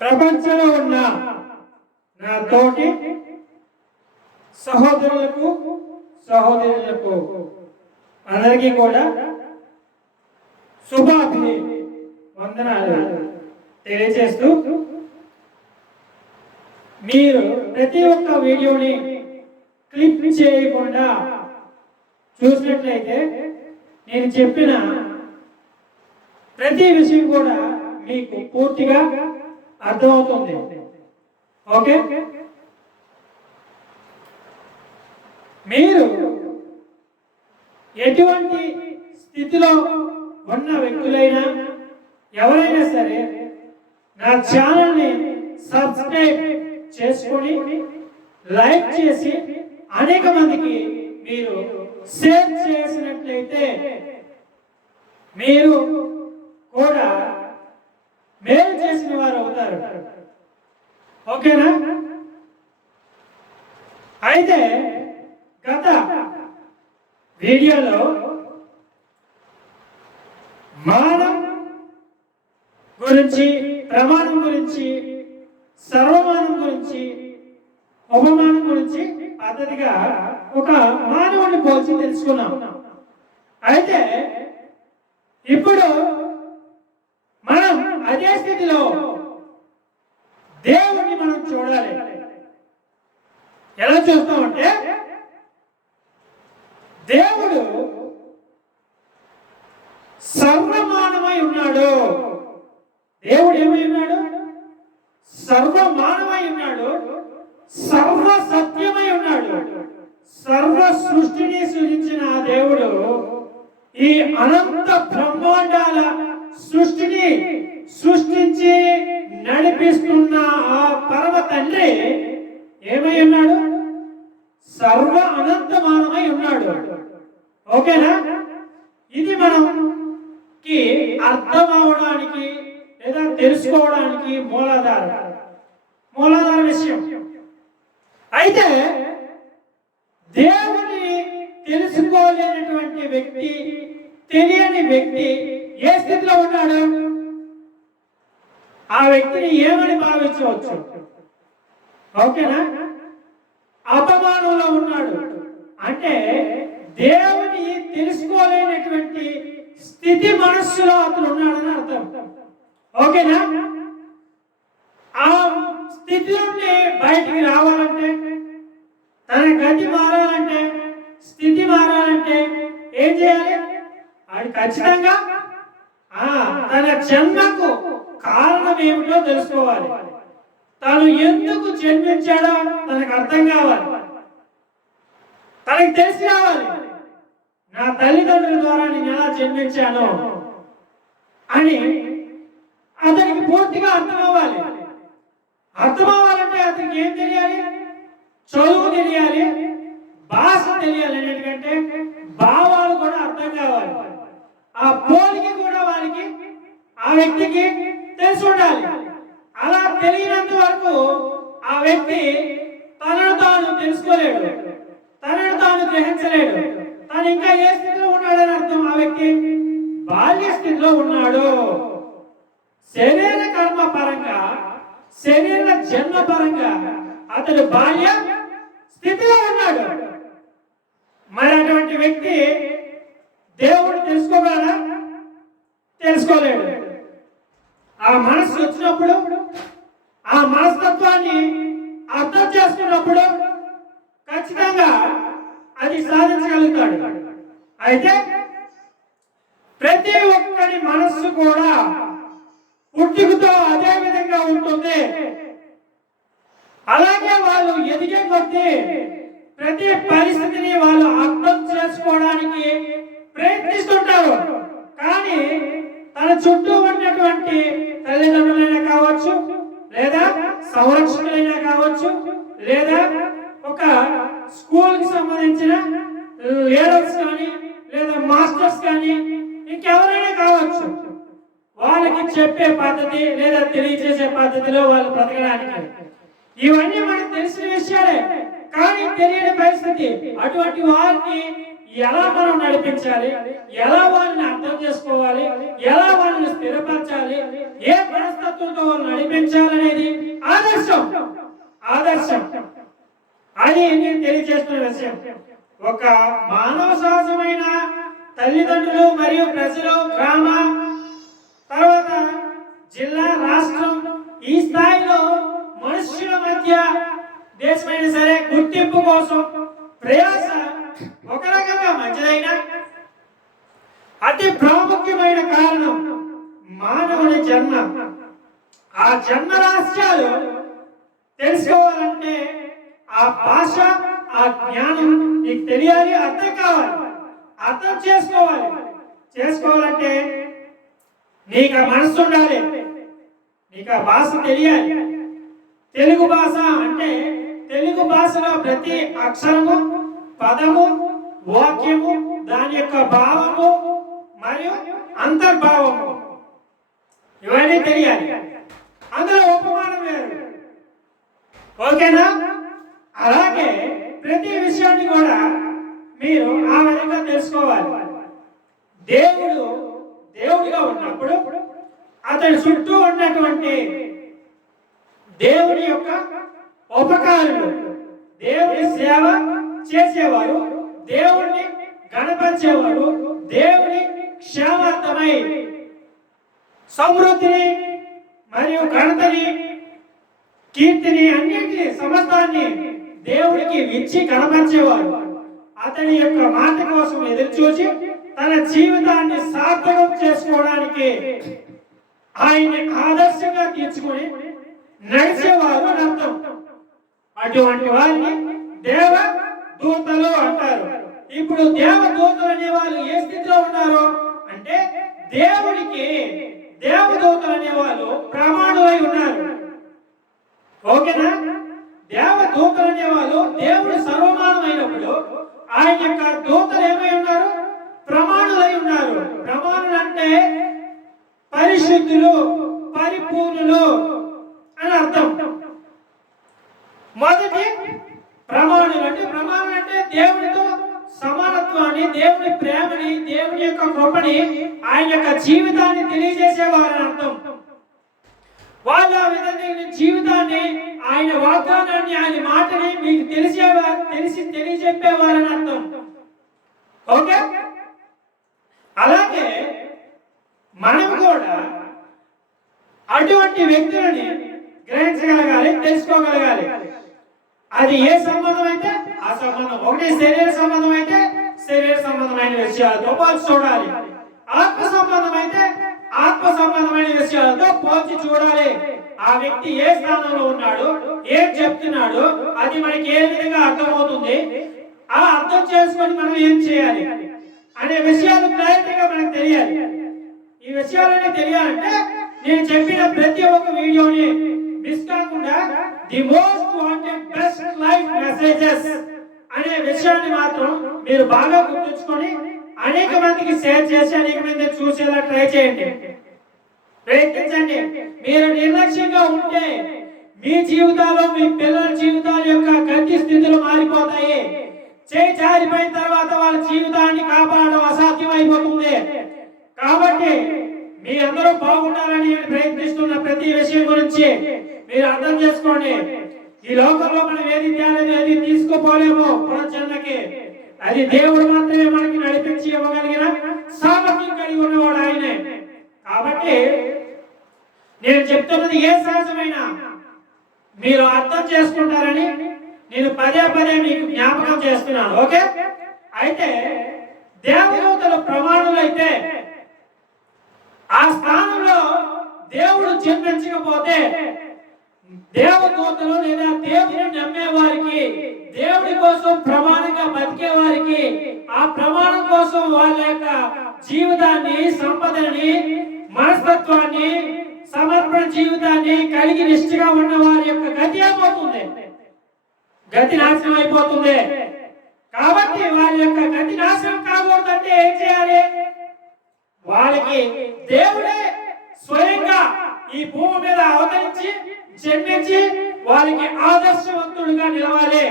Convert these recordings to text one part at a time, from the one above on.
ప్రపంచంలో ఉన్న నా తోటి సహోదరులకు సహోదరులకు అందరికీ కూడా వందనాలు తెలియజేస్తూ, మీరు ప్రతి ఒక్క వీడియోని క్లిప్ చేయకుండా చూసినట్లయితే నేను చెప్పిన ప్రతి విషయం కూడా మీకు పూర్తిగా అర్థమవుతుంది. ఓకే, మీరు ఎటువంటి స్థితిలో ఉన్న వ్యక్తులైనా ఎవరైనా సరే నా ఛానల్ని సబ్స్క్రైబ్ చేసుకొని లైక్ చేసి అనేక మందికి మీరు షేర్ చేసినట్లయితే మీరు కూడా మేలు చేసిన వారు అవుతారు. ఓకేనా? అయితే గత వీడియోలో మానం గురించి, ప్రమాణం గురించి, సర్వమానం గురించి, ఉపమానం గురించి పద్ధతిగా ఒక మానవుడిని పోల్చి తెలుసుకున్నాం. అయితే ఇప్పుడు మనం అదే స్థితిలో దేవుణ్ణి మనం చూడాలి. ఎలా చూస్తామంటే, దేవుడు సర్వమానమై ఉన్నాడు. దేవుడు ఏమై ఉన్నాడు? సర్వమానమై ఉన్నాడు, సర్వ సత్యమై ఉన్నాడు. సర్వ సృష్టిని సృజించిన ఆ దేవుడు ఈ అనంత బ్రహ్మాండాల సృష్టిని సృష్టించి నడిపిస్తున్న ఆ పరమ తండ్రి ఏమై ఉన్నాడు? సర్వ అనంతమానమై ఉన్నాడు. ఓకేనా? ఇది మనకి అర్థం అవడానికి లేదా తెలుసుకోవడానికి మూలాధార విషయం. అయితే దేవుని తెలుసుకోలేనటువంటి వ్యక్తి, తెలియని వ్యక్తి ఏ స్థితిలో ఉన్నాడు? ఆ వ్యక్తిని ఏమని భావించవచ్చు? ఓకేనా? అపమానంలో ఉన్నాడు. అంటే దేవుని తెలుసుకోలేనటువంటి స్థితి మనస్సులో అతను ఉన్నాడని అర్థం. ఓకేనా? ఆ స్థితి నుండి బయటికి రావాలంటే, తన గతి మారాలంటే, స్థితి మారాలంటే ఏం చేయాలి? అది ఖచ్చితంగా తన జన్మకు కారణం ఏమిటో తెలుసుకోవాలి. తను ఎందుకు జన్మించాడో తనకు అర్థం కావాలి, తనకు తెలిసి రావాలి. నా తల్లిదండ్రుల ద్వారా నేను ఎలా జన్మించాను అని అతనికి పూర్తిగా అర్థం అవ్వాలి. అర్థం అవ్వాలంటే అతనికి ఏం తెలియాలి? చదువు తెలియాలి, భాష తెలియాలి. ఎందుకంటే భావాలు కూడా అర్థం కావాలి. ఆ పోలిక కూడా వారికి, ఆ వ్యక్తికి తెలిసి ఉండాలి. అలా తెలియనంత వరకు ఆ వ్యక్తి తనను తాను తెలుసుకోలేడు, తనను తాను గ్రహించలేడు. తను ఇంకా ఏ స్థితిలో ఉన్నాడని అర్థం? ఆ వ్యక్తి బాల్య స్థితిలో ఉన్నాడు. శరీర కర్మ పరంగా, శరీర జన్మ పరంగా అతడు బాల్య స్థితిలో ఉన్నాడు. మరి అటువంటి వ్యక్తి దేవుడు తెలుసుకోగలరా? తెలుసుకోలేడు. ఆ మనస్సు వచ్చినప్పుడు, ఆ మనస్తత్వాన్ని అర్థం చేసుకున్నప్పుడు ఖచ్చితంగా అది సాధించగలుగుతాడు. అయితే ప్రతి ఒక్కరి మనస్సు కూడా పుట్టుకతో అదే విధంగా ఉంటుంది. అలాగే వాళ్ళు ఎదిగే కొద్దీ ప్రతి పరిస్థితిని వాళ్ళు అర్థం చేసుకోవడానికి ప్రయత్నిస్తుంటారు. కానీ తన చుట్టూ ఉన్నటువంటి తల్లిదండ్రులైనా కావచ్చు, లేదా సంరక్షకులైనా కావచ్చు, లేదా ఒక స్కూల్ కి సంబంధించిన లీడర్స్ కానీ, లేదా మాస్టర్స్ కానీ, ఇంకెవరైనా కావచ్చు, వాళ్ళకి చెప్పే పద్ధతి లేదా తెలియజేసే పద్ధతిలో వాళ్ళు బ్రతకడానికి ఇవన్నీ మనకు తెలిసిన విషయాలే. కానీ తెలియని పరిస్థితి, అటువంటి వారిని ఎలా మనం నడిపించాలి, ఎలా వాళ్ళని అర్థం చేసుకోవాలి, ఎలా వాళ్ళని స్థిరపరచాలి, ఏ మనస్తత్వంతో వాళ్ళని నడిపించాలనేది ఆదర్శం. ఆదర్శం అది నేను తెలియజేస్తున్న విషయం. ఒక మానవ సహజమైన తల్లిదండ్రులు మరియు ప్రజలు, గ్రామ, తర్వాత జిల్లా, రాష్ట్రం, ఈ స్థాయిలో మనుషుల మధ్య దేశమైన సరే గుర్తింపు కోసం ప్రయాస ఒక రకంగా మంచిదైన అతి ప్రాముఖ్యమైన కారణం మానవుని జన్మ. ఆ జన్మ రహస్యాలు తెలుసుకోవాలంటే ఆ భాష, ఆ జ్ఞానం నీకు తెలియాలి, అర్థం కావాలి, అర్థం చేసుకోవాలంటే నీకు ఆ మనసు ఉండాలి, నీకు ఆ భాష తెలియాలి. తెలుగు భాష అంటే తెలుగు భాషలో ప్రతి అక్షరము, పదము, వాక్యము, దాని యొక్క భావము మరియు అంతర్భావము ఇవన్నీ తెలియాలి. అందులో ఉపమానం వేరు. ఓకేనా? అలాగే ప్రతి విషయాన్ని కూడా మీరు ఆ విధంగా తెలుసుకోవాలి. దేవుడిగా ఉన్నప్పుడు అతని చుట్టూ ఉన్నటువంటి దేవుడి యొక్క ఉపకారులు, దేవుడి సేవ చేసేవారు, దేవుడిని గణపరిచేవారు, దేవుడి క్షేమార్థమై సమృద్ధిని మరియు ఘనతని, కీర్తిని, అన్నింటినీ, సమస్తాన్ని దేవుడికి ఇచ్చి కనపరిచేవారు. అతని యొక్క మాట కోసం ఎదురు చూసి తన జీవితాన్ని సార్థకం చేసుకోవడానికి ఆయన్ని ఆదర్శంగా తీర్చుకొని నడిచేవారు అని అర్థం. అటువంటి వారిని దేవదూతలు అంటారు. ఇప్పుడు దేవదూతలు అనే వాళ్ళు ఏ స్థితిలో ఉన్నారు అంటే దేవుడికి దేవదూతలు అనే వాళ్ళు ప్రమాణులై ఉన్నారు. ఓకేనా? దేవదూతలు అనే వాళ్ళు దేవుడు సర్వమానమైనప్పుడు ఆయన యొక్క దూతలు ఏమై ఉన్నారు? ప్రమాణులై ఉన్నారు. ప్రమాణులు అంటే పరిశుద్ధులు, పరిపూర్ణులు అని అర్థం. మొదటి ప్రమాణులు అంటే దేవుడితో సమానత్వాన్ని, దేవుని ప్రేమని, దేవుని యొక్క కృపని, ఆయన యొక్క జీవితాన్ని తెలియజేసేవారని అర్థం. వాళ్ళ విధంగా జీవితాన్ని, ఆయన వాగ్దానాన్ని, ఆయన మాటని మీకు తెలియజెప్పేవారని అర్థం. ఓకే? అలాగే మనం కూడా అటువంటి వ్యక్తులని గ్రహించగలగాలి, తెలుసుకోగలగాలి. అది ఏ సంబంధం అయితే ఆ సంబంధం. ఒకటి శరీర సంబంధం అయితే శరీర సంబంధమైన విషయాలతో పోల్చి చూడాలి. ఆత్మ సంబంధం అయితే ఆత్మ సంబంధమైన విషయాలతో పోల్చి చూడాలి. ఆ వ్యక్తి ఏ స్థానంలో ఉన్నాడు, ఏం చెప్తున్నాడు, అది మనకి ఏ విధంగా అర్థమవుతుంది, ఆ అర్థం చేసుకొని మనం ఏం చేయాలి అనే విషయాలు క్లారిటీగా మనకు తెలియాలి. ఈ విషయాలన్నీ తెలియాలంటే నేను చెప్పిన ప్రతి ఒక్క వీడియోని మిస్ కాకుండా the most wanted best life messages అనే విషయాన్ని మాత్రం మీరు బాగా గుర్తుంచుకొని అనేక మందికి షేర్ చేసి అనేక మంది చూసేలా ట్రై చేయండి, ప్రయత్నించండి. మీరు నిర్లక్ష్యంగా ఉంటే మీ జీవితాల్లో, మీ పిల్లల జీవితాల యొక్క గతి స్థితులు మారిపోతాయి. చేయి జారిపోయిన తర్వాత వాళ్ళ జీవితాన్ని కాపాడడం అసాధ్యం అయిపోతుంది. కాబట్టి మీ అందరూ బాగుండాలని ప్రయత్నిస్తున్న ప్రతి విషయం గురించి మీరు అర్థం చేసుకోండి. ఈ లోకంలో మనం ఏది తేలేదు, ఏది తీసుకుపోలేము పునర్జన్మకి. అది దేవుడు మాత్రమే మనకి నడిపించి ఇవ్వగలిగిన సామర్థ్యం కలిగి ఉన్నవాడు ఆయనే. కాబట్టి నేను చెప్తున్నది ఏ సహజమైన మీరు అర్థం చేసుకుంటారని నేను పదే పదే మీకు జ్ఞాపకం చేస్తున్నాను. ఓకే? అయితే దేవదూతల ప్రమాణాలు అయితే ఆ స్థానంలో దేవుడు జన్మించకపోతే దేవదూతలు లేదా దేవుని నమ్మే వారికి, దేవుడి కోసం ప్రమాణంగా బతికే వారికి, ఆ ప్రమాణం కోసం వాళ్ళ యొక్క జీవితాన్ని, సంపదని, మనస్తత్వాన్ని, సమర్పణ జీవితాన్ని కలిగి నిష్ఠగా ఉన్న వారి యొక్క గతి అయిపోతుంది, గతి నాశనం అయిపోతుంది. కాబట్టి వారి యొక్క గతి నాశనం కాకూడదంటే ఏం చేయాలి? వాళ్ళకి దేవుడే స్వయంగా ఈ భూమి మీద అవతరించి జన్మించి వాళ్ళకి ఆదర్శవంతుడిగా నిలవాలి,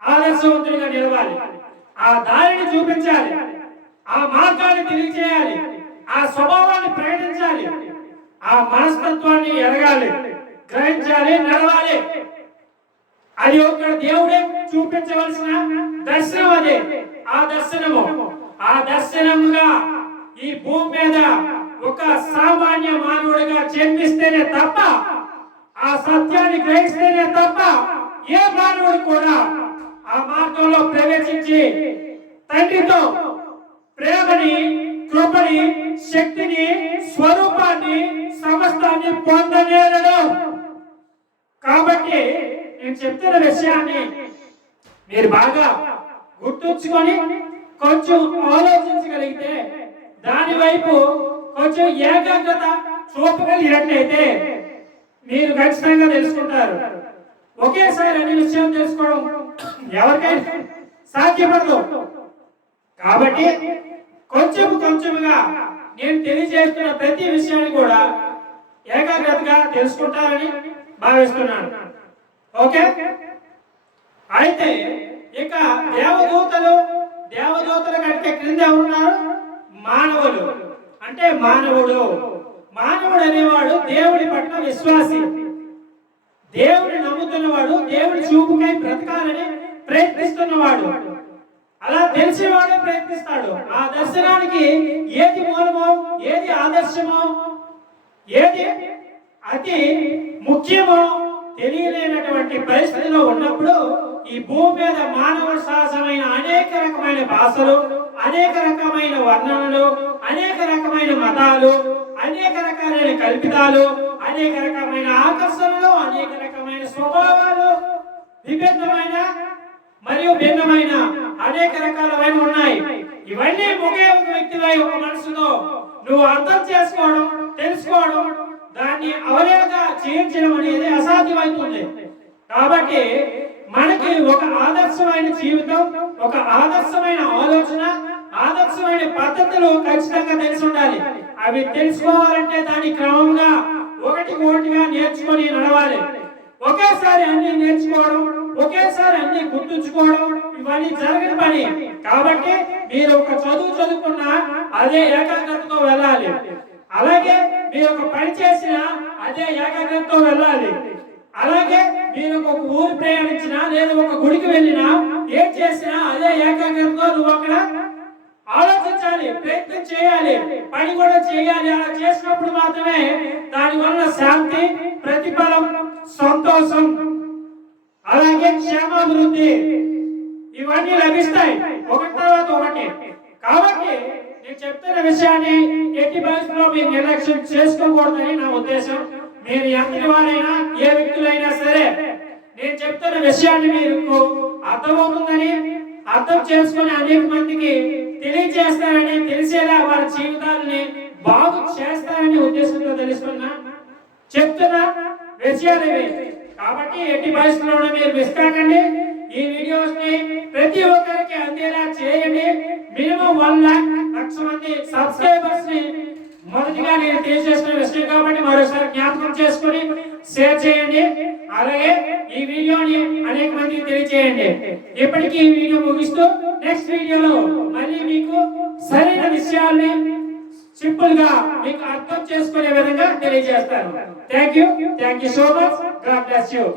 ఆదర్శవంతుడిగా నిలవాలి. ఆ దారిని చూపించాలి, ఆ మార్గాన్ని తెలియజేయాలి, ఆ స్వభావాన్ని ప్రకటించాలి, ఆ మనస్తత్వాన్ని ఎరగాలి, గ్రహించాలి, నడవాలి. అది ఒక దేవుడే చూపించవలసిన దర్శనం. అదే ఆ దర్శనము. ఆ దర్శనముగా ఈ భూమి మీద ఒక సామాన్య మానవుడిగా జన్మిస్తేనే తప్ప, ఆ సత్యాన్ని గ్రహిస్తేనే తప్ప ఏ మానవుడు కూడా ఆ మార్గంలో ప్రవేశించి తండ్రితో ప్రేమని, కృపని, శక్తిని, స్వరూపాన్ని, సమస్తాన్ని పొందనేరడు. కాబట్టి నేను చెప్తున్న విషయాన్ని మీరు బాగా గుర్తుంచుకొని కొంచెం ఆలోచించగలిగితే, దాని వైపు కొంచెం ఏకాగ్రత చూపగలిగినట్లయితే మీరు ఖచ్చితంగా తెలుసుకుంటారు. ఒకేసారి అన్ని విషయాలు తెలుసుకోవడం ఎవరికైనా సాధ్యపడదు. కాబట్టి కొంచెం కొంచెంగా నేను తెలియజేస్తున్న ప్రతి విషయాన్ని కూడా ఏకాగ్రతగా తెలుసుకుంటారని భావిస్తున్నాను. ఓకే. అయితే ఇక దేవదూతల కంటే క్రింద ఉన్నారు మానవులు. అంటే మానవుడు అనేవాడు దేవుడి పట్ల విశ్వాసి, దేవుని నమ్ముతున్నవాడు, దేవుడి చూపుకై బ్రతకాలని ప్రయత్నిస్తున్నవాడు. అలా తెలిసేవాడే ప్రయత్నిస్తాడు. ఆ దర్శనానికి ఏది మూలమో, ఏది ఆదర్శమో, ఏది అతి ముఖ్యమో తెలియలేనటువంటి పరిస్థితిలో ఉన్నప్పుడు ఈ భూమి మీద మానవ సహజమైన అనేక రకమైన భాషలు, అనేక రకమైన వర్ణనలు, అనేక రకమైన మతాలు, అనేక రకాలైన కల్పితాలు, అనేక రకమైన ఆకర్షణలు, అనేక రకమైన స్వభావాలు, విభిన్నమైన మరియు భిన్నమైన అనేక రకాలైన ఉన్నాయి. ఇవన్నీ ఒకే ఒక వ్యక్తివై ఒక మనసులో నువ్వు అర్థం చేసుకోవడం, తెలుసుకోవడం, దాన్ని అవలేగా చేయించడం అనేది అసాధ్యమవుతుంది. కాబట్టి మనకి ఒక ఆదర్శమైన జీవితం, ఒక ఆదర్శమైన ఆలోచన, ఆదర్శమైన పద్ధతులు ఖచ్చితంగా తెలిసి ఉండాలి. అవి తెలుసుకోవాలంటే దాని క్రమంగా ఒకటిగా నేర్చుకొని నడవాలి. ఒకేసారి అన్ని నేర్చుకోవడం, ఒకేసారి అన్ని గుర్తుంచుకోవడం ఇవన్నీ జరగని పని. కాబట్టి మీరు ఒక చదువుకున్నా అదే ఏకాగ్రతతో వెళ్ళాలి. అలాగే మీరు ఒక పని చేసినా అదే ఏకాగ్రతతో వెళ్ళాలి. అలాగే మీరు ఒక ఊరు ప్రయాణించినా లేదా ఒక గుడికి వెళ్ళినా ఏం చేసినా అదే ఏకాగ్రతతో నువ్వు అక్కడ ఆలోచించాలి, ప్రయత్నం చేయాలి, పని కూడా చేయాలి. అలా చేసినప్పుడు మాత్రమే దాని వల్ల శాంతి, ప్రతిఫలం, సంతోషం, అలాగే క్షేమాభివృద్ధి ఇవన్నీ లభిస్తాయి ఒకటి తర్వాత ఒకటి. కాబట్టి నేను చెప్తున్న విషయాన్ని ఎట్టి పరిస్థితుల్లో మీరు నిర్లక్ష్యం చేసుకోకూడదని నా ఉద్దేశం. మీరు ఎంతటి వారైనా, ఏ వ్యక్తులైనా సరే, నేను చెప్తున్న విషయాన్ని మీకు అర్థమవుతుందని, అర్థం చేసుకుని అనేక మందికి తెలియజేస్తారని, తెలిసేలా వారి జీవితాలని బాగు చేస్తారని ఉద్దేశంతో చెప్తున్న విషయాలు ఇవి. కాబట్టి ఎట్టి పరిస్థితుల్లోనూ మీరు మిస్ కాకండి. ఈ వీడియోస్ ని ప్రతి ఒక్కరికి అందేలా చేయండి. మినిమం 1,00,000 మంది సబ్స్క్రైబర్స్ ని మొదటిగా నేను తెలియజేస్తున్న విషయం కాబట్టి మరోసారి జ్ఞాపకం చేసుకొని షేర్ చేయండి. అలాగే ఈ వీడియోని అనేక మందికి తెలియజేయండి. ఇప్పటికీ ఈ వీడియో ముగిస్తూ నెక్స్ట్ వీడియోలో మళ్ళీ మీకు సరైన విషయాల్ని సింపుల్ గా మీకు అర్థం చేసుకునే విధంగా తెలియజేస్తాను. Thank you so much. God bless you.